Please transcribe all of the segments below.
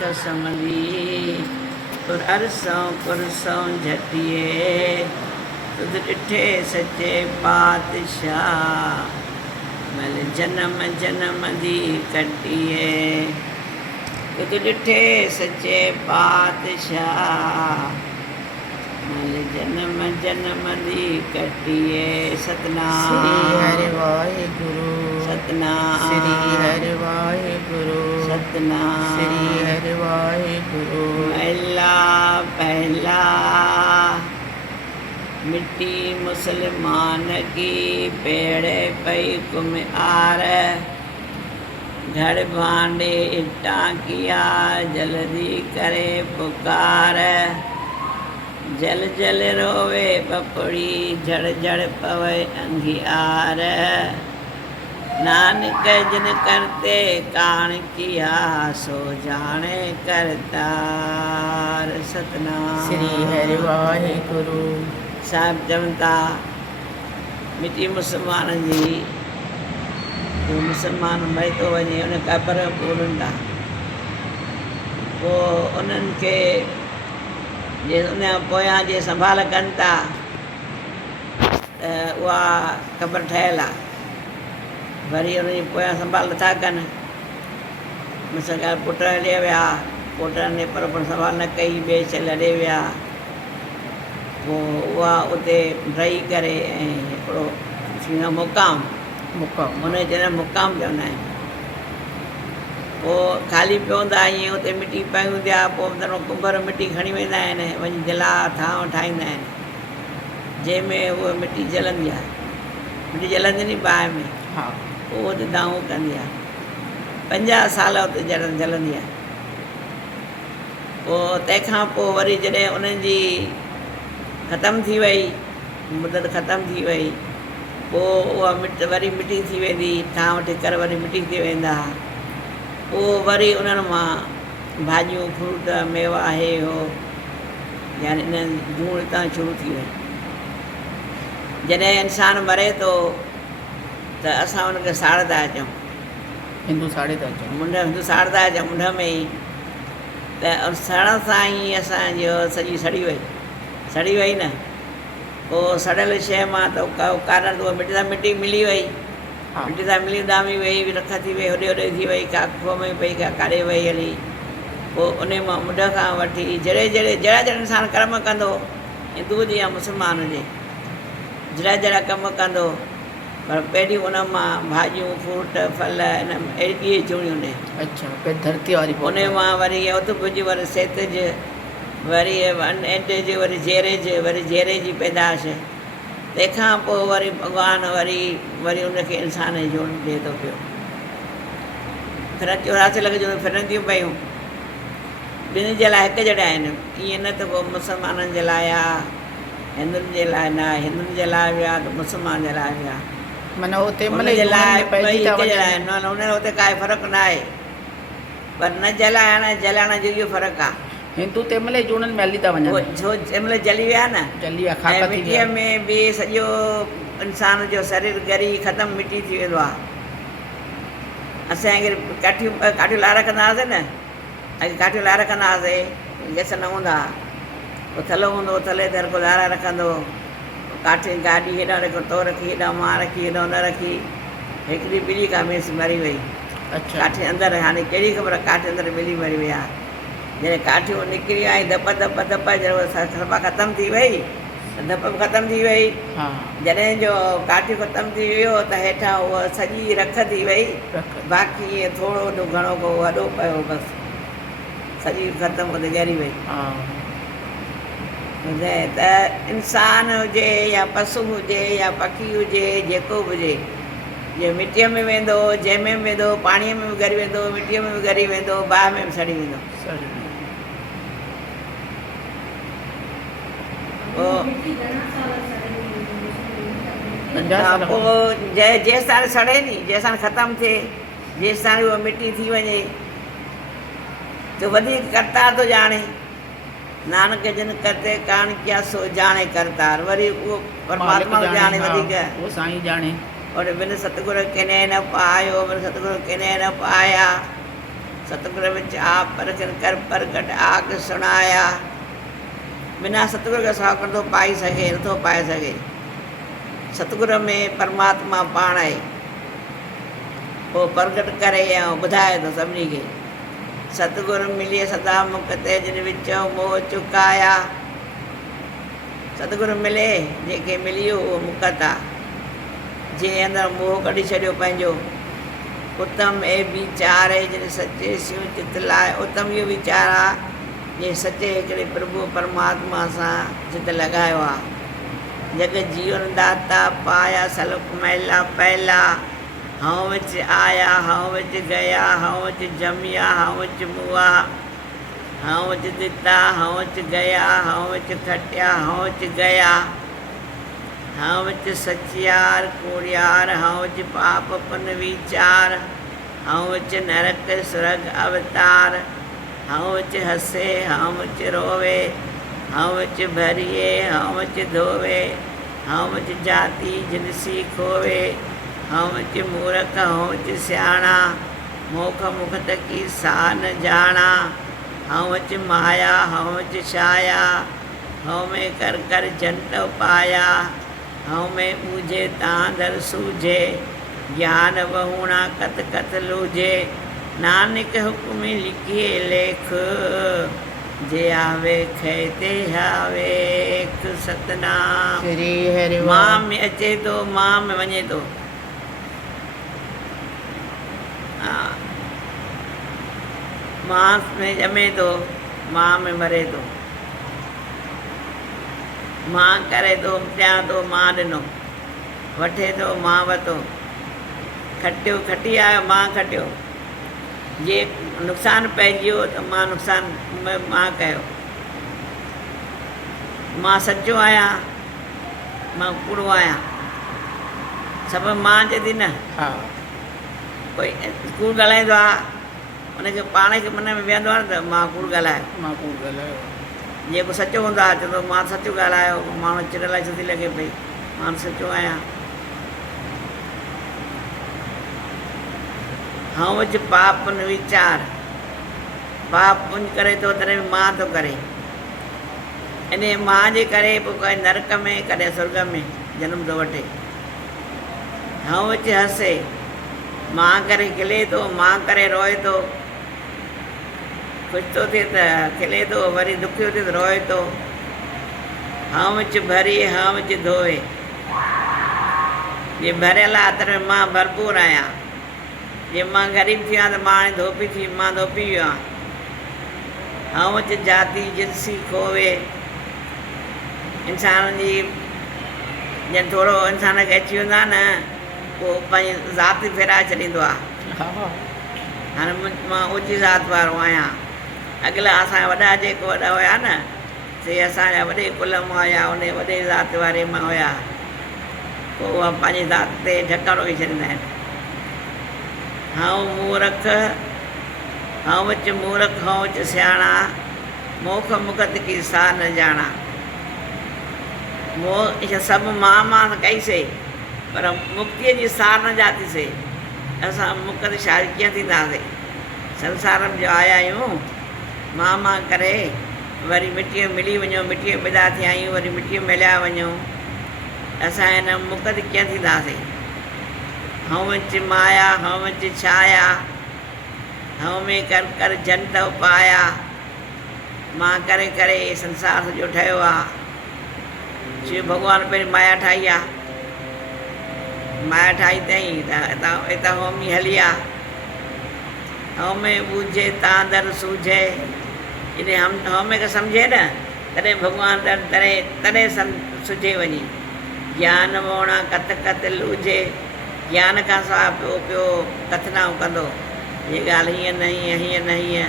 कसमली और अरसों पुरसों झटिए तुद ॾिठे सचे पातशाह मल जन्म जन्म दी कटिए तुद ॾिठे सचे पातशाह मल जन्म जन्म दी कटिए सतनाम श्री हरि वाहिगुरु सतनाम श्री हरि वाहिगुरु सतनाम श्री हरि वाहिगुरु पहला पहला मिट्टी मुसलमान की पेड़े पई कुम्हार घर भांडे इट्टा किया जल्दी करे पुकार जल जल रोवे पपड़ी झड़ झड़ पवे अंगियार नानक जिन करते कान किया सो जाने करतार सतनाम श्री हरि वाहिगुरु साहिब चवंदा मिटी मुसलमान जी जो मुसलमान मरी थो वञे उन क़बर ॻोल्हनि था पोइ उन्हनि खे जे उन पोयां जे संभाल कनि था त उहा क़बर ठहियलु आहे वरी उनजी पोयां संभाल नथा कनि मूंसां पुट हले विया पुट ने पर संभाल न कई ॿिए छल हले विया पोइ उहा उते रही करे ऐं हिकिड़ो थींदो मुक़ाम मुक़ाम हुन चवंदा मुक़ाम चवंदा आहिनि पोइ ख़ाली पियो हूंदा ईअं उते मिटी पई हूंदी आहे पोइ अंदरि कुंभर मिटी खणी वेंदा आहिनि वञी जला थांव ठाहींदा आहिनि जंहिंमें उहा मिटी जलंदी आहे मिटी जलंदी नी बाहि में हा पोइ उते दाऊं कंदी आहे 50 साल उते जलंदी आहे पोइ तंहिंखां पोइ वरी जॾहिं उन्हनि जी ख़तमु थी वई मुदत ख़तमु थी वई पोइ उहा वरी मिटी थी वेंदी ठांव ठिकर वरी मिटी थी वेंदा पोइ वरी उन्हनि मां भाॼियूं फ्रूट मेवा हे हो यानी इन्हनि जूं हितां शुरू थी वई जॾहिं इंसानु मरे थो त असां हुनखे साड़ंदा अचूं हिंदू साड़े था अचनि मुंड हिंदू साड़ंदा अचूं मुंड में ई त सड़ण सां ई असांजो सॼी सड़ी वई न पोइ सड़ियल शइ मां त कारण त उहा मिटी सां मिटी मिली वई हा मिटी सां मिली उॾामी वई रख थी वई होॾे होॾे थी वई का खूह में पई का काॾे वई हली पोइ उन मां मुंड खां वठी जहिड़ा इंसानु कर्म कंदो हिंदू हुजे या मुस्लमान हुजे जहिड़ा कम कंदो पर पहिरीं उन मां भाॼियूं फ्रूट फल इन इहे चूड़ियूं ॾे अच्छा पे धरती वारी उन मां वरी उतपुज वरी सेतज वरी एंडेज वरी जेरेज वरी जेरे जी पैदाश तंहिंखां पोइ वरी भॻवानु वरी उनखे इंसान जी जोड़ ॾिए थो पियो फिर 84 लख जो फिरंदियूं पियूं ॿिन्ही जे लाइ हिकु जहिड़ा आहिनि ईअं न त पोइ मुस्लमाननि जे लाइ आहे हिंदुनि जे लाइ न हिंदुनि जे लाइ विया त मुस्लमान जे लाइ विया माना उते हुन जे लाइ ॿई हिकु जहिड़ा आहिनि न हुन हुते काई फ़र्क़ु न आहे पर न जलाइण जो इहो फ़र्क़ु आहे हिंदू तंहिं महिल जूणनि में हली था उहो वञनि छो जंहिंमहिल जली विया न जल्दी आहे ऐं खाक थी मिटीअ में बि सॼो इंसान जो शरीर ॻरी ख़तमु मिटी थी वेंदो आहे असांखे काठियूं लाइ रखंदा हुआसीं न अॼु काठियूं लाइ रखंदा हुआसीं गैस न हूंदा पोइ थलो हूंदो थले ते हर को लारा रखंदो काठी गाॾी हेॾां रखो तो रखी हेॾां मां रखी हेॾां न रखी हिकिड़ी ॿिली का मेस मरी वई अच्छा काठी अंदरि हाणे कहिड़ी ख़बर काठी अंदरि ॿिली मरी विया जॾहिं काठियूं निकिरियूं आई धप जॾहिं सफ़ा ख़तमु थी वई धप बि ख़तमु थी वई हा जॾहिं जो काठियूं ख़तमु थी वियो त हेठां उहा सॼी रख थी वई रख बाक़ी ईअं थोरो घणो को वॾो पियो बसि सॼी ख़तमु हुते ॻरी वई हा त इंसानु हुजे या पशु हुजे या पखी हुजे जेको बि हुजे जे मिटीअ में वेंदो जंहिंमें बि वेंदो पाणीअ में बि ॻरी वेंदो मिटीअ में बि ॻरी वेंदो बाहि में बि सड़ी वेंदो सही पोइ जेसि ताईं सड़े नी जेसि ताईं ख़तमु थिए जेसि ताईं उहा मिटी थी वञे त वधीक करतार थो ॼाणे नानक जिन करते कान किया सो जाने करतार वरी उहो परमात्मा ॼाणे वधीक वो साईं जाने और बिन सतगुरु किने न पायो बिन सतगुरु किने न पाया सतगुर विच आप परखन कर प्रगट आग सुणाया। बिना सतगुर खे सां नथो पाई सघे, नथो पाए सघे। सतगुर में परमात्मा पाण आहे, पोइ प्रगट करे ऐं ॿुधाए थो सभिनी खे। सतगुर मिलिए सदा मुख ते जिन विचो मोह चुकाया। सतगुरु मिले जंहिंखे मिली वियो उहो मुक़त आहे, जंहिं अंदरि मोह कढी छॾियो पंहिंजो। उत्तम ए वीचार जिन सचे सिंह चित लाइ। उत्तम इहो वीचार आहे जंहिं सचे हिकिड़े प्रभु परमात्मा सां चित लॻायो आहे। जग जीवन दाता पाया सलुक मैला पहला। हाँ विच आया हाँ विच गया, हाँ विच जमिया हाँ विच मुआ, हाँ विच दिता हाँ विच गया, हाँ विच खटिया हाँ विच गया, हाँ विच सचियार कूड़ियार, हाँ विच पाप पुन वीचार, हाँ विच नरक स्वर्ग अवतार, हाँ विच हसे हाँ विच रोवे, हाँ विच भरिए हाँ विच धोवे, हाँ विच जाति जिनसी खोवे, हाँ विच मूर्ख हाँ विच सियाणा, मोख मुख तकी सा न जाना, हाँ विच माया हाँ विच छाया, हाँ में कर कर जंत पाया, हाँ में पूजे तां दर सूझे, ज्ञान बहुणा कत कत लूझे, नानक हुक्म लिखिए लेख, जे आवे खेते आवेख। सतनाम। श्री हरि मां में अचे थो, मां में वञे थो। मां में ॼमे थो, मां में मरे थो। मां करे थो ॾियां थो, मां ॾिनो। वठे थो, मां वरितो। खटियो खटी आयो, मां खटियो। जे नुक़सानु पइजी वियो त मां नुक़सानु मां कयो। मां सचो आहियां, मां कूड़ो आहियां, सभु मां चए थी न। हा कोई कूड़ ॻाल्हाईंदो आहे, उनखे पाण खे मन में वेहंदो आहे न त मां कूड़ ॻाल्हायो। मां कूड़ ॻाल्हायो। जेको सचो हूंदो आहे चवंदो मां सचो ॻाल्हायो, माण्हू चिड़ लाइ छो थी लॻे पई, मां सचो आहियां। हाँ विच पाप पुन वीचार। पाप पुञ करे थो तॾहिं बि मां थो करे। इन मां जे करे पोइ कॾहिं नरक में कॾहिं स्वर्ग में जनम थो वठे। हाँ विच हसे। मां करे खिले थो, मां करे रोए थो। ख़ुशि थो थिए त खिले थो, वरी दुखियो थिए त रोए थो। हाँ विच भरिए हाँ विच धोए। जे भरियल आहे तॾहिं मां भरपूर आहियां। जे मां ग़रीब थी आहियां त मां हाणे धोपी थी, मां धोपी वियो आहियां। हाँ विच जाति जिनसी खोवे। इंसान जी ॼण थोरो इंसान खे अची वेंदो आहे न, पोइ पंहिंजी ज़ाति फेराए छॾींदो आहे। हा हाणे मां ऊची ज़ात वारो आहियां। अॻिला असांजा वॾा जेको वॾा हुया न, से असांजा वॾे कुल मां हुया, उन वॾे ज़ात वारे मां हुया। पोइ उहा पंहिंजी ज़ात ते ढकणु विझी छॾींदा आहिनि। हाँ मूर्ख हाँ विच मूर्ख हाँ विच सियाणा, मोख मुखत की सा न जाना। मोह इहे सभु मां कईसीं, पर मुक्तीअ जी सार न जातीसीं। असां मुक़त शादी कीअं थींदासीं? संसार में जो आया आहियूं, मां करे वरी मिटीअ मिली वञूं, मिटीअ विदा थिया आहियूं, वरी मिटीअ मिलिया वञूं। असां हिन मुक़त कीअं थींदासीं? हाँ विच माया हाँ विच छाया, हाँ में कर कर जंत पाया। मां करे करे संसार सॼो ठहियो आहे। शिव भॻवानु पहिरीं माया ठाही आहे। माया ठाही अथई त हितां होमी हली आहे। हौमे ॿुझे तां दर सूझे। इन हौमे खे सम्झे न, तॾहिं भॻवानु दर तॾहिं सुझे वञी। ज्ञान मोणा कत कत लूझे। ज्ञान खां सवाइ पियो पियो कथनाऊं कंदो, हीअ ॻाल्हि हीअं न हीअं न हीअं।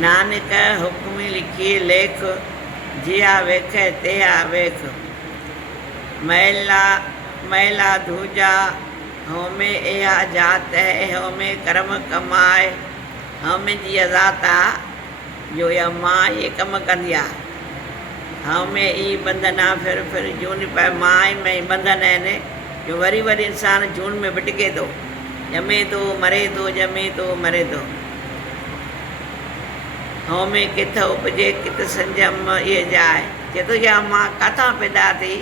नानक हुकुम लिखी लेख, जिया वेख ते वेख। मैला मैला धूजा होमे इहा जात है, होमे कर्म कमाए। होमे जी ज़ात आहे जो इहा मां इहे कमु कंदी आहे। होमे ई बंधन आहे, फिर जून पाए मां में ई बंधन आहिनि, जो वरी वरी इंसानु जून में भिटके थो, ॼमे थो मरे थो, ॼमे थो मरे थो। हउमे किथ उपजे किथ संजम इहे जाए चए थो या मां किथां पैदा थी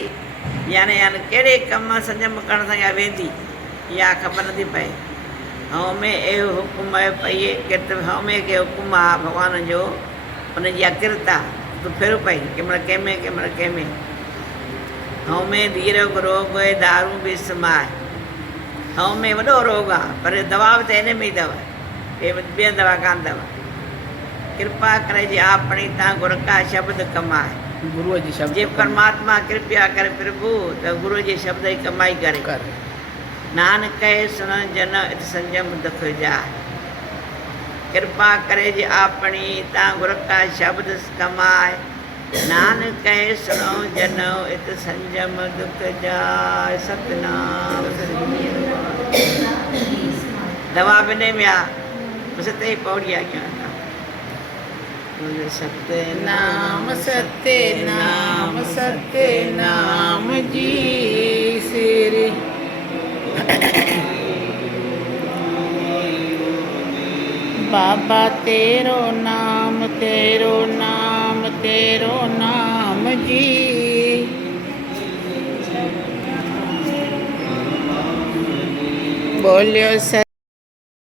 यानी कहिड़े कम संजम करण सां इहा वेंदी इहा ख़बर नथी पए हउमे इहो हुकुम आहे पई किरत हउमे के हुकुम आहे भॻवान जो उनजी किरत आहे तूं फिर पई कंहिंमहिल कंहिंमें हउमे धीरग रोग दारू बि समाए हउमे वॾो रोग आहे पर दवा बि त हिन में ई अथव ॿिए दवा कान अथव कृपा करे जे आपणी तव्हां गुर का शब्द कमाए गुरुअ जी शब्द जे परमात्मा कृपया करे प्रभु त गुरू जे शब्द जी कमाई करे कर नानक कहे सुन जन इत संजम दुख जाए कृपा करे जे आपणी तव्हां गुर का शब्द कमाए नानक कहे सुनो जन इत संजम दुख जाए सतनाम दवा बिने में आहे बस ते पौड़ी आई नाम सत्य नाम जी सिरी बाबा तेरो नाम जी बोलियो